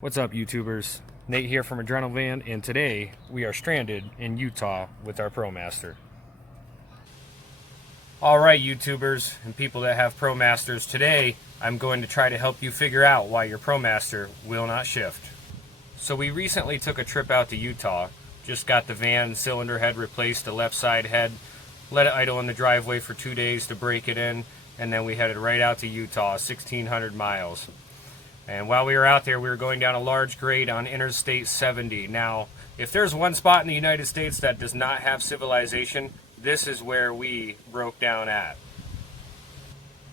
What's up, YouTubers? Nate here from Adrenal Van, and today we are stranded in Utah with our Promaster. Alright, YouTubers and people that have Promasters, today I'm going to try to help you figure out why your Promaster will not shift. So we recently took a trip out to Utah, just got the van cylinder head replaced, the left side head, let it idle in the driveway for 2 days to break it in, and then we headed right out to Utah, 1,600 miles. And while we were out there, we were going down a large grade on Interstate 70. Now, if there's one spot in the United States that does not have civilization, this is where we broke down at.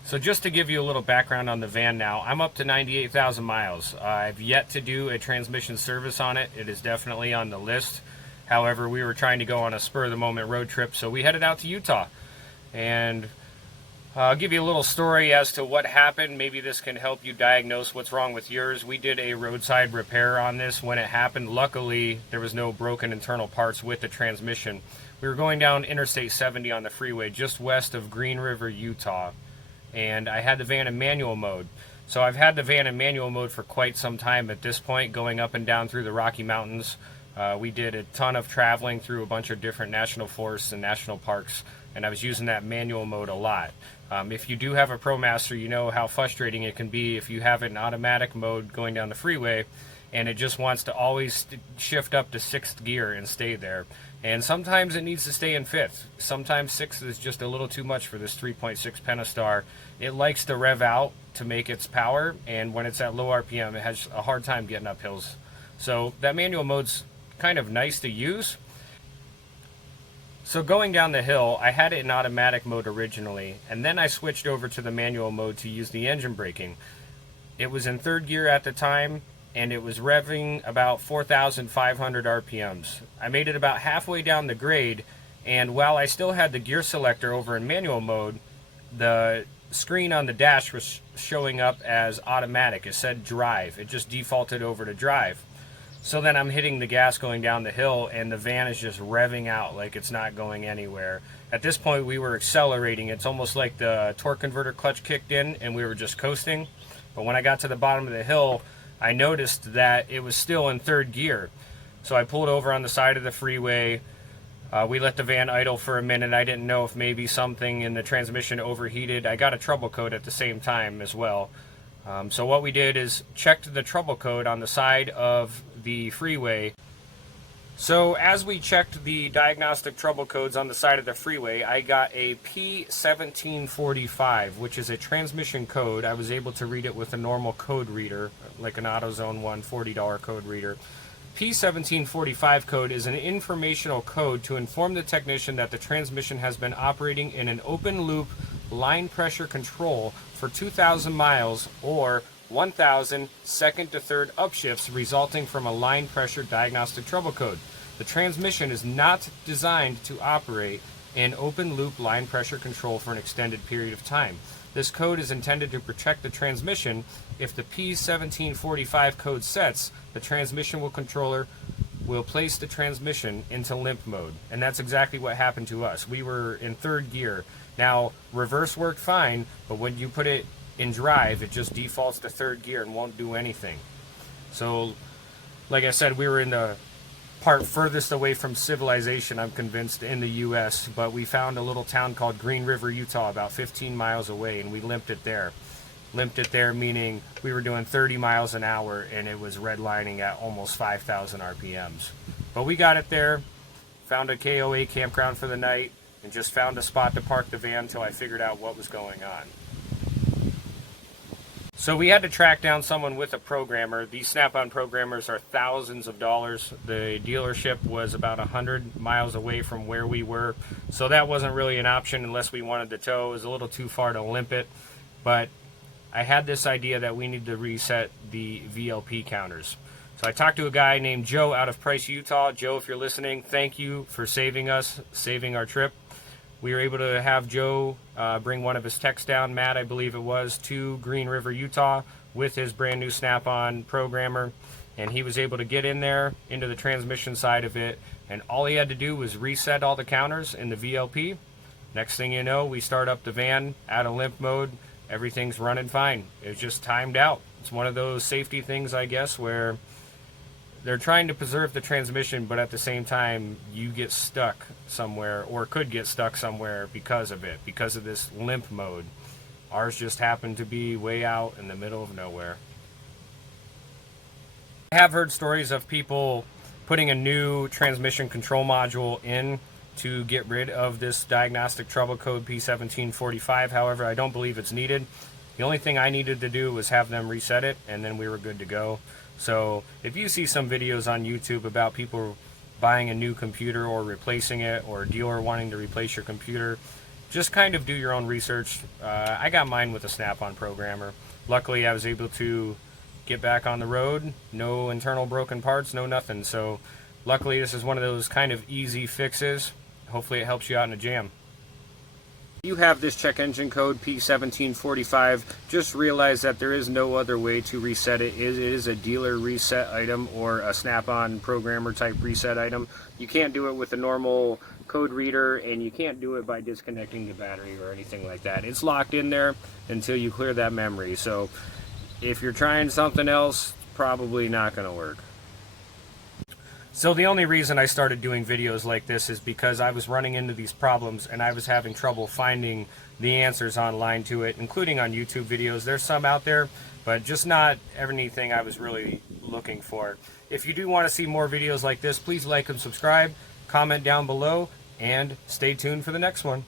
So just to give you a little background on the van now, I'm up to 98,000 miles. I've yet to do a transmission service on it. It is definitely on the list. However, we were trying to go on a spur-of-the-moment road trip, so we headed out to Utah. And I'll give you a little story as to what happened. Maybe this can help you diagnose what's wrong with yours. We did a roadside repair on this when it happened. Luckily, there was no broken internal parts with the transmission. We were going down Interstate 70 on the freeway just west of Green River, Utah, and I had the van in manual mode. So I've had the van in manual mode for quite some time at this point, going up and down through the Rocky Mountains. We did a ton of traveling through a bunch of different national forests and national parks, and I was using that manual mode a lot. If you do have a Promaster, you know how frustrating it can be if you have it in automatic mode going down the freeway and it just wants to always shift up to 6th gear and stay there. And sometimes it needs to stay in 5th. Sometimes 6th is just a little too much for this 3.6 Pentastar. It likes to rev out to make its power, and when it's at low RPM, it has a hard time getting up hills. So that manual mode's kind of nice to use. So going down the hill, I had it in automatic mode originally, and then I switched over to the manual mode to use the engine braking. It was in 3rd gear at the time, and it was revving about 4,500 RPMs. I made it about halfway down the grade, and while I still had the gear selector over in manual mode, the screen on the dash was showing up as automatic. It said drive. It just defaulted over to drive. So then I'm hitting the gas going down the hill, and the van is just revving out like it's not going anywhere. At this point, we were accelerating. It's almost like the torque converter clutch kicked in, and we were just coasting. But when I got to the bottom of the hill, I noticed that it was still in 3rd gear. So I pulled over on the side of the freeway. We let the van idle for a minute. I didn't know if maybe something in the transmission overheated. I got a trouble code at the same time as well. So what we did is checked the trouble code on the side of the freeway. So as we checked the diagnostic trouble codes on the side of the freeway, I got a P1745, which is a transmission code. I was able to read it with a normal code reader, like an AutoZone 1 $40 code reader. P1745 code is an informational code to inform the technician that the transmission has been operating in an open loop line pressure control for 2,000 miles or 1,000 second to third upshifts resulting from a line pressure diagnostic trouble code. The transmission is not designed to operate in open loop line pressure control for an extended period of time. This code is intended to protect the transmission. If the P1745 code sets, the transmission controller will place the transmission into limp mode. And that's exactly what happened to us. We were in 3rd gear. Now, reverse worked fine, but when you put it in drive, it just defaults to 3rd gear and won't do anything. So, like I said, we were in the part furthest away from civilization, I'm convinced, in the U.S., but we found a little town called Green River, Utah, about 15 miles away, and we limped it there. Limped it there meaning we were doing 30 miles an hour, and it was redlining at almost 5,000 RPMs. But we got it there, found a KOA campground for the night, and just found a spot to park the van until I figured out what was going on. So we had to track down someone with a programmer. These Snap-on programmers are thousands of dollars. The dealership was about 100 miles away from where we were, so that wasn't really an option unless we wanted to tow. It was a little too far to limp it, but I had this idea that we need to reset the VLP counters. So I talked to a guy named Joe out of Price, Utah. Joe, if you're listening, thank you for saving us, saving our trip. We were able to have Joe bring one of his techs down, Matt, I believe it was, to Green River, Utah with his brand new Snap-on programmer. And he was able to get in there into the transmission side of it. And all he had to do was reset all the counters in the VLP. Next thing you know, we start up the van out of limp mode. Everything's running fine. It was just timed out. It's one of those safety things, I guess, where they're trying to preserve the transmission, but at the same time, you get stuck somewhere, or could get stuck somewhere because of it, because of this limp mode. Ours just happened to be way out in the middle of nowhere. I have heard stories of people putting a new transmission control module in to get rid of this diagnostic trouble code P1745. However, I don't believe it's needed. The only thing I needed to do was have them reset it, and then we were good to go. So if you see some videos on YouTube about people buying a new computer or replacing it, or a dealer wanting to replace your computer, just kind of do your own research. I got mine with a Snap-on programmer. Luckily, I was able to get back on the road. No internal broken parts, no nothing. So luckily, this is one of those kind of easy fixes. Hopefully it helps you out in a jam. If you have this check engine code P1745, just realize that there is no other way to reset it. It is a dealer reset item or a Snap-on programmer type reset item. You can't do it with a normal code reader, and you can't do it by disconnecting the battery or anything like that. It's locked in there until you clear that memory. So if you're trying something else, probably not going to work. So the only reason I started doing videos like this is because I was running into these problems and I was having trouble finding the answers online to it, including on YouTube videos. There's some out there, but just not anything I was really looking for. If you do want to see more videos like this, please like and subscribe, comment down below, and stay tuned for the next one.